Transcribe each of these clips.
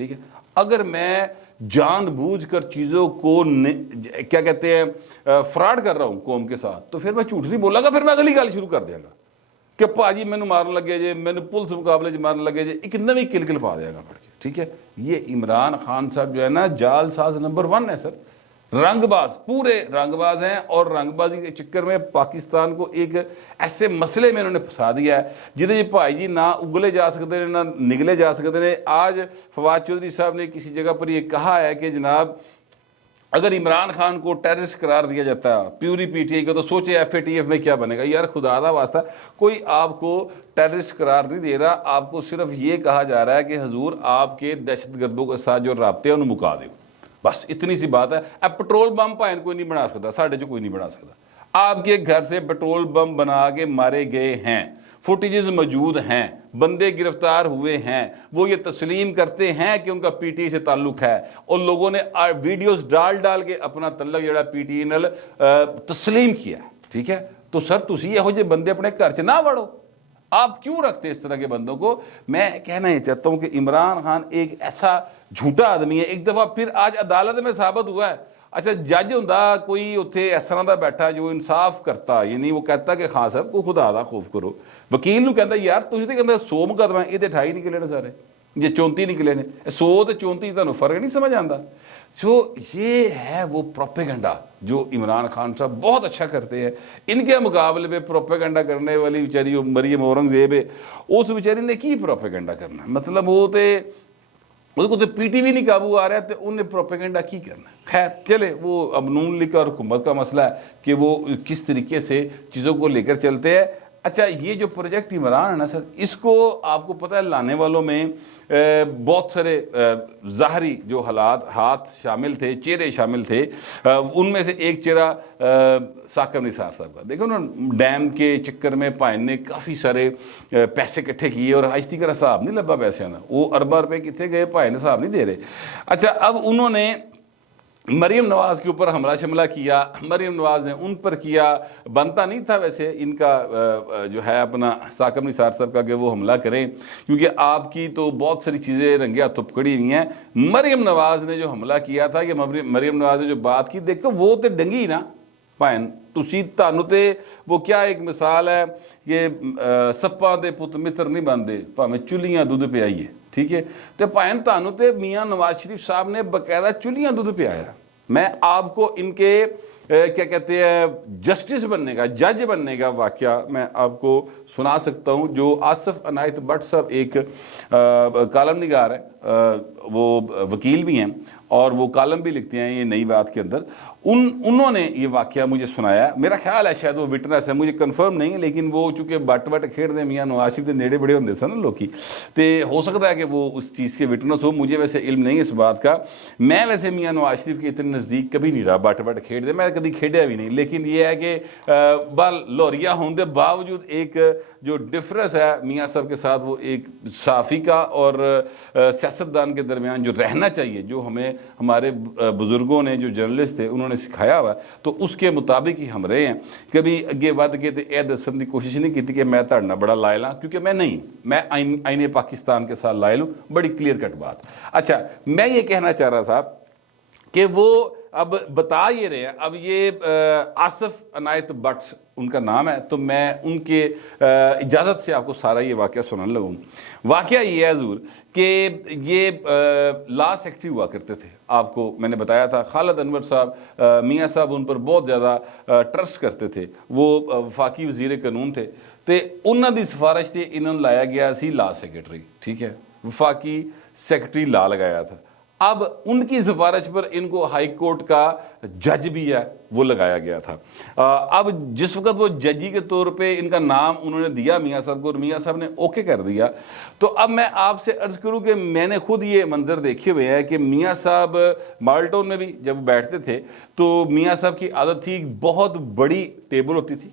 ٹھیک ہے. اگر میں جان بوجھ کر چیزوں کو کیا کہتے ہیں فراڈ کر رہا ہوں قوم کے ساتھ, تو پھر میں جھوٹ نہیں بولا گا, پھر میں اگلی گل شروع کر دیا گا کہ پاجی مینو مارن لگے جے, مینو پولیس مقابلے مارن لگے جے, ایک نوی کل پا دیا گا پڑھ کے. ٹھیک ہے, یہ عمران خان صاحب جو ہے نا جال ساز نمبر 1 ہے سر, رنگ باز, پورے رنگ باز ہیں, اور رنگ بازی کے چکر میں پاکستان کو ایک ایسے مسئلے میں انہوں نے پھنسا دیا ہے جہدے بھائی جی نہ اگلے جا سکتے ہیں نہ نگلے جا سکتے ہیں. آج فواد چودھری صاحب نے کسی جگہ پر یہ کہا ہے کہ جناب اگر عمران خان کو ٹیررسٹ قرار دیا جاتا ہے پیوری پی ٹی آئی کا, تو سوچے ایف اے ٹی ایف میں کیا بنے گا. یار خدا دا واسطہ, کوئی آپ کو ٹیررسٹ قرار نہیں دے رہا, آپ کو صرف یہ کہا جا رہا ہے کہ حضور آپ کے دہشت گردوں کے ساتھ جو رابطے ہیں انہوں مکا دو, بس اتنی سی بات ہے. اب پٹرول بم پائن کوئی نہیں بنا سکتا, ساڑھے جو کوئی نہیں بنا سکتا. آپ کے گھر سے پٹرول بم بنا کے مارے گئے ہیں, فوٹیجز موجود ہیں, بندے گرفتار ہوئے ہیں, وہ یہ تسلیم کرتے ہیں کہ ان کا پی ٹی آئی سے تعلق ہے, اور لوگوں نے ویڈیوز ڈال کے اپنا تعلق جڑا پی ٹی آئی نال تسلیم کیا. ٹھیک ہے, تو سر تسی یہو جے بندے اپنے گھر چ نہ وڑو, آپ کیوں رکھتے اس طرح کے بندوں کو. میں کہنا یہ چاہتا ہوں کہ عمران خان ایک ایسا جھوٹا آدمی ہے. ایک دفعہ پھر آج عدالت میں ثابت ہوا ہے. اچھا جج ہوندا کوئی اتنے اس طرح کا بیٹھا جو انصاف کرتا, یعنی وہ کہتا کہ خان صاحب کو خدا دا خوف کرو. وکیل نو کہتا یار تسی تے کہندے 100 مقدمہ, یہ 28 نکلے نے سارے, یہ 34 نکلے نے, 100 تے 34 تانوں فرق نہیں سمجھ آندا. سو یہ ہے وہ پروپیگنڈا جو عمران خان صاحب بہت اچھا کرتے ہیں. ان کے مقابلے میں پروپیگنڈا کرنے والی بیچاری مریم اورنگزیب ہے, اس بیچاری نے کی پروپیگنڈا کرنا, مطلب وہ تو پی ٹی وی نہیں قابو آ رہا ہے, تو انہیں پروپیگنڈا کی کرنا. خیر چلے, وہ اب نون لیگ اور حکومت کا مسئلہ ہے کہ وہ کس طریقے سے چیزوں کو لے کر چلتے ہیں. اچھا یہ جو پروجیکٹ عمران ہے نا سر, اس کو آپ کو پتہ ہے لانے والوں میں بہت سارے ظاہری جو حالات ہاتھ شامل تھے, چہرے شامل تھے. ان میں سے ایک چہرہ ثاقب نثار صاحب کا. دیکھو نا, ڈیم کے چکر میں پائن نے کافی سارے پیسے اکٹھے کیے, اور آج تک حساب نہیں لبا پیسے نا, وہ اربا روپے کتنے گئے پائن حساب نہیں دے رہے. اچھا اب انہوں نے مریم نواز کے اوپر حملہ شملہ کیا, مریم نواز نے ان پر کیا. بنتا نہیں تھا ویسے ان کا جو ہے اپنا ثاقب نثار صاحب کا کہ وہ حملہ کریں, کیونکہ آپ کی تو بہت ساری چیزیں رنگیا تھپ کڑی ہوئی ہیں. مریم نواز نے جو حملہ کیا تھا, کہ مریم نواز نے جو بات کی, دیکھو وہ تو ڈنگی نا پائن, تسی تانوں تے وہ کیا ایک مثال ہے کہ سپاں دے پت متر نہیں بنتے پاویں چلیاں دودھ پیائیے. ٹھیک ہے, تو پائن تانوں تے میاں نواز شریف صاحب نے باقاعدہ چلیاں دودھ پیا. میں آپ کو ان کے کیا کہتے ہیں جسٹس بننے کا, جج بننے کا واقعہ میں آپ کو سنا سکتا ہوں. جو آصف عنایت بٹ صاحب ایک کالم نگار ہے, وہ وکیل بھی ہیں اور وہ کالم بھی لکھتے ہیں یہ نئی بات کے اندر, انہوں نے یہ واقعہ مجھے سنایا. میرا خیال ہے شاید وہ وٹنس ہے, مجھے کنفرم نہیں ہے, لیکن وہ چونکہ بٹ کھیڑ دے میاں نواز شریف کے نیڑے بڑے ہوندے سن لوکی, تو ہو سکتا ہے کہ وہ اس چیز کے وٹنس ہو. مجھے ویسے علم نہیں اس بات کا. میں ویسے میاں نواز شریف کے اتنے نزدیک کبھی نہیں رہا, بٹ کھیڑ دے میں کبھی کھیڑیا بھی نہیں. لیکن یہ ہے کہ لوریا ہونے کے باوجود ایک جو ڈفرنس ہے میاں صاحب کے ساتھ, وہ ایک صحافی کا اور سیاستدان کے درمیان جو رہنا چاہیے, جو ہمیں ہمارے بزرگوں نے جو جرنلسٹ تھے انہوں نے سکھایا ہوا, تو اس کے مطابق ہی ہم رہے ہیں. کبھی اگے ود کے تے اے دسن کی کوشش نہیں کی کہ میں تہاڈے نال بڑا لائل ہاں, کیونکہ میں نہیں, میں آئین پاکستان کے ساتھ لائل ہوں. بڑی کلیئر کٹ بات. اچھا میں یہ کہنا چاہ رہا تھا کہ وہ اب بتا یہ رہے ہیں, اب یہ آصف عنایت بٹ ان کا نام ہے, تو میں ان کے اجازت سے آپ کو سارا یہ واقعہ سنانے لگوں. واقعہ یہ ہے حضور کہ یہ لا سیکٹری ہوا کرتے تھے. آپ کو میں نے بتایا تھا خالد انور صاحب, میاں صاحب ان پر بہت زیادہ ٹرسٹ کرتے تھے. وہ وفاقی وزیر قانون تھے, تو انہوں دی سفارش سے انہوں نے لایا گیا سی لا سیکرٹری. ٹھیک ہے, وفاقی سیکرٹری لا لگایا تھا. اب ان کی سفارش پر ان کو ہائی کورٹ کا جج بھی ہے وہ لگایا گیا تھا. اب جس وقت وہ ججی کے طور پہ ان کا نام انہوں نے دیا میاں صاحب کو, اور میاں صاحب نے اوکے کر دیا, تو اب میں آپ سے عرض کروں کہ میں نے خود یہ منظر دیکھے ہوئے ہیں کہ میاں صاحب مال ٹاؤن میں بھی جب بیٹھتے تھے تو میاں صاحب کی عادت تھی, بہت بڑی ٹیبل ہوتی تھی,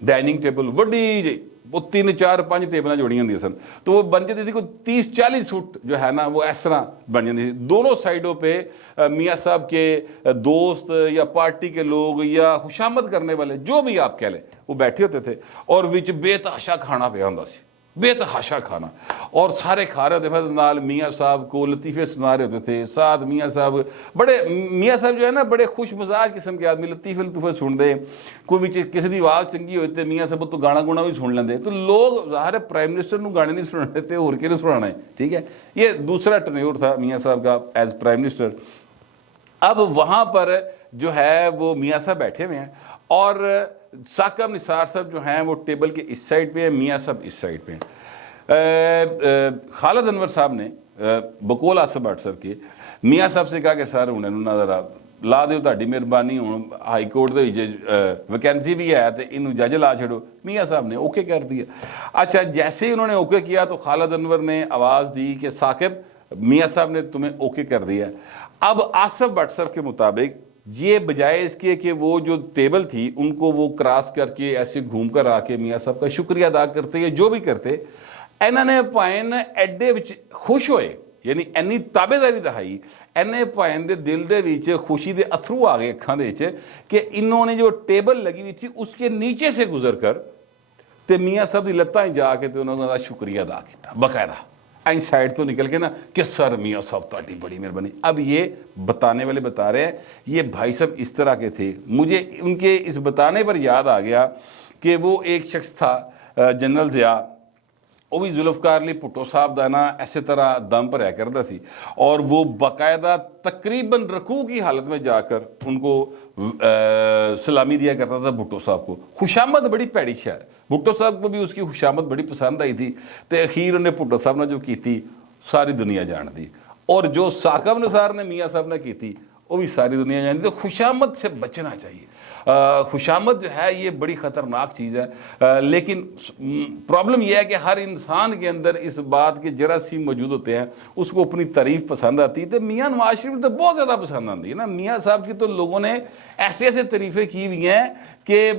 ڈائننگ ٹیبل وڈی جی, وہ 3 4 5 ٹیبل جوڑی ہوتی سن, تو وہ بن جاتی تھی کوئی 30 40 فٹ جو ہے نا, وہ اس طرح بن جاتی تھی. دونوں سائڈوں پہ میاں صاحب کے دوست یا پارٹی کے لوگ یا خوشامد کرنے والے جو بھی آپ کہہ لیں وہ بیٹھے ہوتے تھے, اور وچ بے تحاشا کھانا پیا ہوندا سی. بے تحاشا کھانا, اور سارے کھا رہے ہوتے نال میاں صاحب کو لطیفے سنا رہے ہوتے تھے, ساتھ میاں صاحب بڑے, میاں صاحب جو ہے نا بڑے خوش مزاج قسم کے آدمی, لطیفے لطیفے سن دے, کوئی بھی کسی دی آواز چنگی ہوئی تے میاں صاحب تو گانا گونا بھی سن لیندے. تو لوگ ظاہر پرائم منسٹر نو گانے نہیں سنا دیتے, اور کہنے سنانا ہے, ٹھیک ہے. یہ دوسرا ٹرنیور تھا میاں صاحب کا ایز پرائم منسٹر. اب وہاں پر جو ہے وہ میاں صاحب بیٹھے ہوئے ہیں, اور ثاقب نثار صاحب جو ہیں وہ ٹیبل کے اس سائڈ پہ ہیں, میاں صاحب اس سائڈ پہ ہیں. خالد انور صاحب نے بقول آصف بٹ صاحب کے میاں صاحب سے کہا کہ سر انہوں نے ذرا لا دیو, تہاڈی مہربانی, ہوں ہائی کورٹ دے وچ ویکینسی بھی ہے تے انہوں جج لا چھڑو. میاں صاحب نے اوکے کر دیا. اچھا, جیسے ہی انہوں نے اوکے کیا تو خالد انور نے آواز دی کہ ثاقب میاں صاحب نے تمہیں اوکے کر دیا. اب آصف بٹ صاحب کے مطابق یہ بجائے اس کے کہ وہ جو ٹیبل تھی ان کو وہ کراس کر کے ایسے گھوم کر آ کے میاں صاحب کا شکریہ ادا کرتے یا جو بھی کرتے, انہوں نے پائن ایڈے وچ خوش ہوئے, یعنی اینی تابے داری دکھائی, اینے پائن دے دل دے وچ خوشی دے اتھرو آ گئے اکھاں دے وچ کہ انہوں نے جو ٹیبل لگی ہوئی تھی اس کے نیچے سے گزر کر تے میاں صاحب دی لتاں جا کے تے انہوں نے شکریہ ادا کیتا باقاعدہ این سائڈ تو نکل کے نا کہ سر میاں صاحب تہاڈی بڑی مہربانی. اب یہ بتانے والے بتا رہے ہیں یہ بھائی صاحب اس طرح کے تھے. مجھے ان کے اس بتانے پر یاد آ گیا کہ وہ ایک شخص تھا جنرل ضیاء, وہ بھی ذوالفقار علی بھٹو صاحب دا نا ایسے طرح دم پر رہ کرتا سی, اور وہ باقاعدہ تقریباً رکوع کی حالت میں جا کر ان کو سلامی دیا کرتا تھا بھٹو صاحب کو. خوشامد بڑی پیڑی شاید, بھٹو صاحب کو بھی اس کی خوشامد بڑی پسند آئی تھی, تو اخیر انہیں بھٹو صاحب نے جو کی تھی ساری دنیا جان دی, اور جو ثاقب نثار نے میاں صاحب نے کی تھی وہ بھی ساری دنیا جان دی. تو خوشامد سے بچنا چاہیے. خوشامد جو ہے یہ بڑی خطرناک چیز ہے, لیکن پرابلم یہ ہے کہ ہر انسان کے اندر اس بات کے جراثیم موجود ہوتے ہیں, اس کو اپنی تعریف پسند آتی ہے. تو میاں نواز شریف تو بہت زیادہ پسند آتی ہے نا. میاں صاحب کی تو لوگوں نے ایسے ایسے تعریفیں کی ہوئی ہیں کہ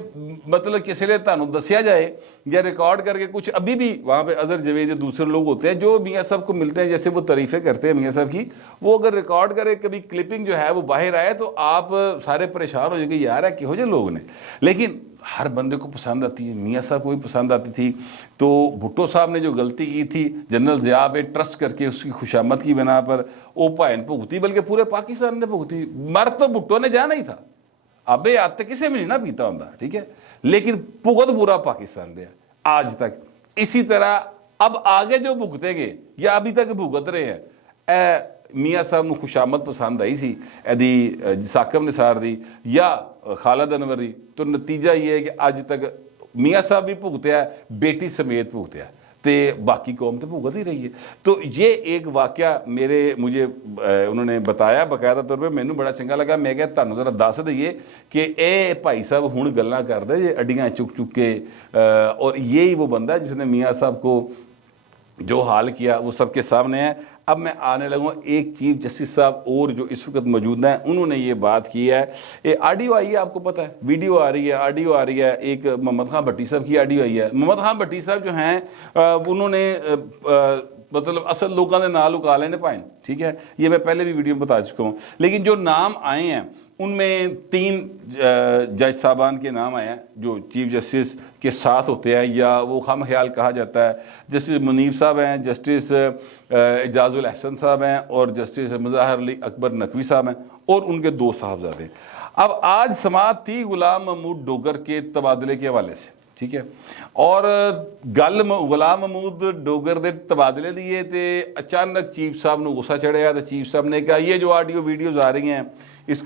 مطلب کسی لیے تانوں دسیا جائے یا ریکارڈ کر کے کچھ, ابھی بھی وہاں پہ اظہر جوید یا دوسرے لوگ ہوتے ہیں جو میاں صاحب کو ملتے ہیں, جیسے وہ تعریفیں کرتے ہیں میاں صاحب کی, وہ اگر ریکارڈ کرے کبھی کلپنگ جو ہے وہ باہر آئے تو آپ سارے پریشان ہو جائیں گے یار ہے کہو جے لوگ نے. لیکن ہر بندے کو پسند آتی ہے, میاں صاحب کو بھی پسند آتی تھی. تو بھٹو صاحب نے جو غلطی کی تھی جنرل ضیاء پہ ٹرسٹ کر کے اس کی خوشامد کی بنا پر, وہ پائن بھگتی, بلکہ پورے پاکستان نے بھگتی. مر تو بھٹو نے جانا ہی تھا, ابے آتے کسے میں نہیں نہ پیتا ہوں, ٹھیک ہے, لیکن بھگت برا پاکستان رہا آج تک. اسی طرح اب آگے جو بھگتے گے یا ابھی تک بھگت رہے ہیں, میاں صاحب نو خوشامد پسند آئی سی ایدی ثاقب نثار دی یا خالد انور دی, تو نتیجہ یہ ہے کہ آج تک میاں صاحب بھی بھگتیا ہے, بیٹی سمیت بھگتیا ہے, تے باقی قوم تو بھگت ہی رہی ہے. تو یہ ایک واقعہ مجھے انہوں نے بتایا باقاعدہ طور پہ, مینوں بڑا چنگا لگا. میں کہا تانوں ذرا دس دئیے کہ اے بھائی صاحب ہن گلاں کردا یہ اڈیاں چک چک کے, اور یہی وہ بندہ ہے جس نے میاں صاحب کو جو حال کیا وہ سب کے سامنے ہے. اب میں آنے لگوں ایک چیف جسٹس صاحب اور جو اس وقت موجود ہیں, انہوں نے یہ بات کی ہے. یہ آڈیو آئی ہے, آپ کو پتہ ہے, ویڈیو آ رہی ہے, آڈیو آ رہی ہے, ایک محمد خان بھٹی صاحب کی آڈیو آئی ہے. محمد خان بھٹی صاحب جو ہیں انہوں نے مطلب اصل لوگوں نے نام لکا لینے پائیں, ٹھیک ہے, یہ میں پہلے بھی ویڈیو میں بتا چکا ہوں. لیکن جو نام آئے ہیں ان میں 3 جج صاحبان کے نام آئے ہیں جو چیف جسٹس کے ساتھ ہوتے ہیں, یا وہ خام خیال کہا جاتا ہے. جسٹس منیب صاحب ہیں, جسٹس اعجاز الاحسن صاحب ہیں, اور جسٹس مظاہر علی اکبر نقوی صاحب ہیں, اور ان کے 2 صاحبزادے. اب آج سماعت تھی غلام محمود ڈوگر کے تبادلے کے حوالے سے, ٹھیک ہے, اور گل غلام محمود ڈوگر دے تبادلے دیے تے اچانک چیف صاحب نے غصہ چڑھیا. تو چیف صاحب نے کہا یہ جو آڈیو ویڈیوز آ رہی ہیں اس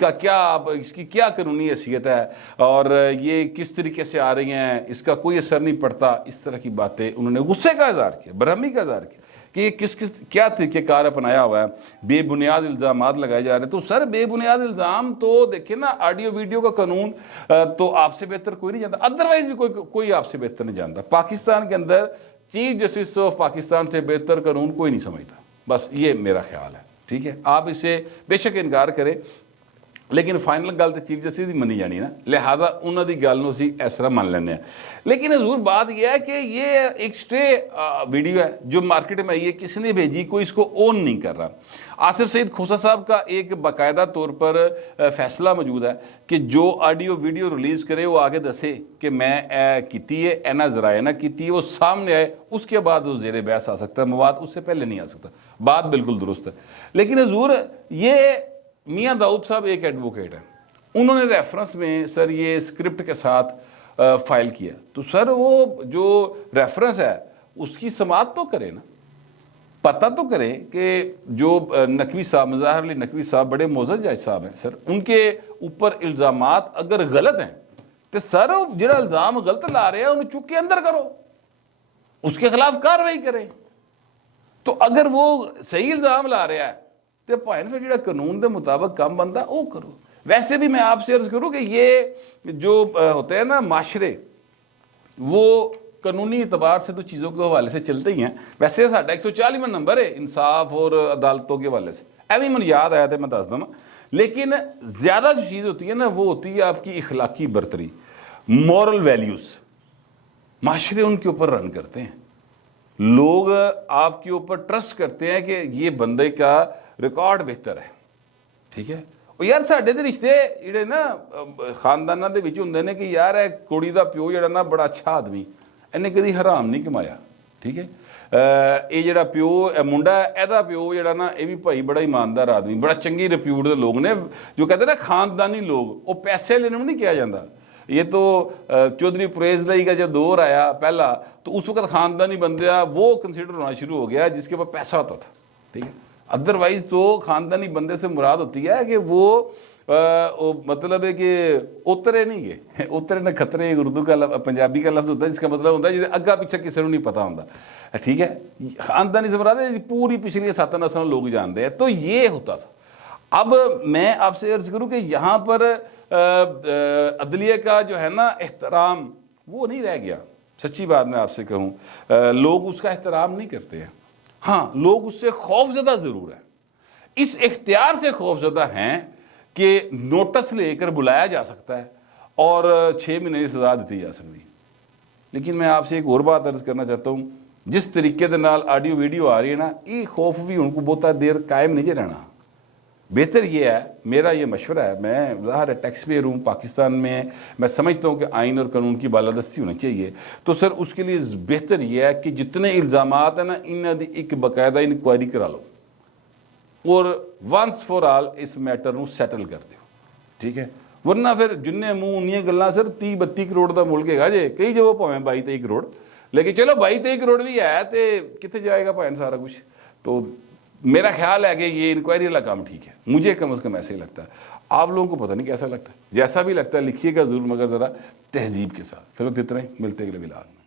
کی کیا قانونی حیثیت ہے, اور یہ کس طریقے سے آ رہی ہیں, اس کا کوئی اثر نہیں پڑتا. اس طرح کی باتیں انہوں نے غصے کا اظہار کیا, برہمی کا اظہار کیا کہ یہ کیا طریقہ کار اپنایا ہوا ہے, بے بنیاد الزامات لگائے جا رہے ہیں. تو سر بے بنیاد الزام تو دیکھیں نا, آڈیو ویڈیو کا قانون تو آپ سے بہتر کوئی نہیں جانتا, ادروائز بھی کوئی آپ سے بہتر نہیں جانتا. پاکستان کے اندر چیف جسٹس آف پاکستان سے بہتر قانون کوئی نہیں سمجھتا, بس یہ میرا خیال ہے, ٹھیک ہے. آپ اسے بے شک انکار کریں, لیکن فائنل گل تو چیف جسٹس کی منی جانی نا, لہذا انہوں کی گل اسی اس طرح من لینے ہیں. لیکن حضور بات یہ ہے کہ یہ ایک سٹے ویڈیو ہے جو مارکیٹ میں آئی ہے, کسی نے بھیجی, کوئی اس کو اون نہیں کر رہا. آصف سعید کھوسا صاحب کا ایک باقاعدہ طور پر فیصلہ موجود ہے کہ جو آڈیو ویڈیو ریلیز کرے وہ آگے دسے کہ میں کیتی ہے اینا ذرائع نہ کیتی ہے، وہ سامنے آئے، اس کے بعد وہ زیر بحث آ سکتا ہے، مواد اس سے پہلے نہیں آ سکتا، بات بالکل درست ہے۔ لیکن حضور یہ میاں داؤد صاحب ایک ایڈوکیٹ ہیں، انہوں نے ریفرنس میں سر یہ اسکرپٹ کے ساتھ فائل کیا، تو سر وہ جو ریفرنس ہے اس کی سماعت تو کرے نا، پتہ تو کریں کہ جو نقوی صاحب، مظاہر علی نقوی صاحب بڑے معزز جج صاحب ہیں سر، ان کے اوپر الزامات اگر غلط ہیں تو سر جڑا الزام غلط لا رہے ہیں انہیں چک کے اندر کرو، اس کے خلاف کاروائی کریں۔ تو اگر وہ صحیح الزام لا رہا ہے تو پھائن پھر جڑا قانون دے مطابق کام بنتا وہ کرو۔ ویسے بھی میں آپ سے عرض کروں کہ یہ جو ہوتے ہیں نا معاشرے، وہ قانونی اعتبار سے تو چیزوں کے حوالے سے چلتے ہی ہیں۔ ویسے ساڈا 140واں نمبر ہے انصاف اور عدالتوں کے حوالے سے، ایویں من یاد آیا تھا میں دس دوں، لیکن زیادہ جو چیز ہوتی ہے نا وہ ہوتی ہے آپ کی اخلاقی برتری، مورل ویلیوز۔ معاشرے ان کے اوپر رن کرتے ہیں، لوگ آپ کے اوپر ٹرسٹ کرتے ہیں کہ یہ بندے کا ریکارڈ بہتر ہے، ٹھیک ہے۔ اور یار ساڈے دے رشتے جڑے نا خانداناں دے وچ ہوندے نے کہ یار اے کڑی دا پیو جڑا نا بڑا اچھا آدمی، انہیں کدی حرام نہیں کمایا، ٹھیک ہے۔ یہ جڑا پیو منڈا ہے، ایدا پیو جڑا نا یہ بھی بھائی بڑا ایماندار آدمی، بڑا چنگی ریپیوٹ دے لوگ نے، جو کہتے ہیں نا خاندانی لوگ، وہ پیسے لینے میں نہیں کیا جاتا۔ یہ تو چودھری پریز لائی کا جب دور آیا پہلا، تو اس وقت خاندانی بندہ وہ کنسیڈر ہونا شروع ہو گیا جس کے پاس پیسہ ہوتا تھا، ٹھیک ہے۔ ادروائز تو خاندانی بندے سے مراد ہوتی ہے کہ وہ مطلب ہے کہ اترے نہیں گئے، اترے نہ خطرے، اردو کا پنجابی کا لفظ ہوتا ہے جس کا مطلب ہوتا ہے جسے اگا پیچھا کسی کو نہیں پتا ہوتا، ٹھیک ہے۔ خاندانی سے مراد ہے پوری پچھلی 7 نسلوں لوگ جانتے ہیں، تو یہ ہوتا تھا۔ اب میں آپ سے عرض کروں کہ یہاں پر عدلیہ کا جو ہے نا احترام وہ نہیں رہ گیا، سچی بات میں آپ سے کہوں، لوگ اس کا احترام نہیں کرتے ہیں۔ ہاں لوگ اس سے خوف زدہ ضرور ہیں، اس اختیار سے خوف زدہ ہیں کہ نوٹس لے کر بلایا جا سکتا ہے اور 6 مہینے کی سزا دیتی جا سکتی۔ لیکن میں آپ سے ایک اور بات عرض کرنا چاہتا ہوں، جس طریقے دے نال آڈیو ویڈیو آ رہی ہے نا، یہ خوف بھی ان کو بہت دیر قائم نہیں رہنا۔ بہتر یہ ہے، میرا یہ مشورہ ہے، میں ظاہر ہے ٹیکس پیئر ہوں پاکستان میں سمجھتا ہوں کہ آئین اور قانون کی بالادستی ہونی چاہیے، تو سر اس کے لیے بہتر یہ ہے کہ جتنے الزامات ہیں نا انہاں دی ایک باقاعدہ انکوائری کرا لو اور ونس فار آل اس میٹر نو سیٹل کر دیو، ٹھیک ہے۔ ورنہ پھر جنہیں منہ انیاں گلاں سر 30-32 کروڑ دا ملک ہے جے، کئی جو پاویں 22-23 کروڑ، لیکن چلو 22-23 کروڑ بھی ہے تے کتنے جائے گا پائن سارا کچھ۔ تو میرا خیال ہے کہ یہ انکوائری والا کام ٹھیک ہے، مجھے کم از کم ایسے ہی لگتا ہے۔ آپ لوگوں کو پتہ نہیں کیسا لگتا ہے، جیسا بھی لگتا ہے لکھیے گا ضرور، مگر ذرا تہذیب کے ساتھ۔ پھر وقت اتنا ہی، ملتے اگلے ولاگ میں۔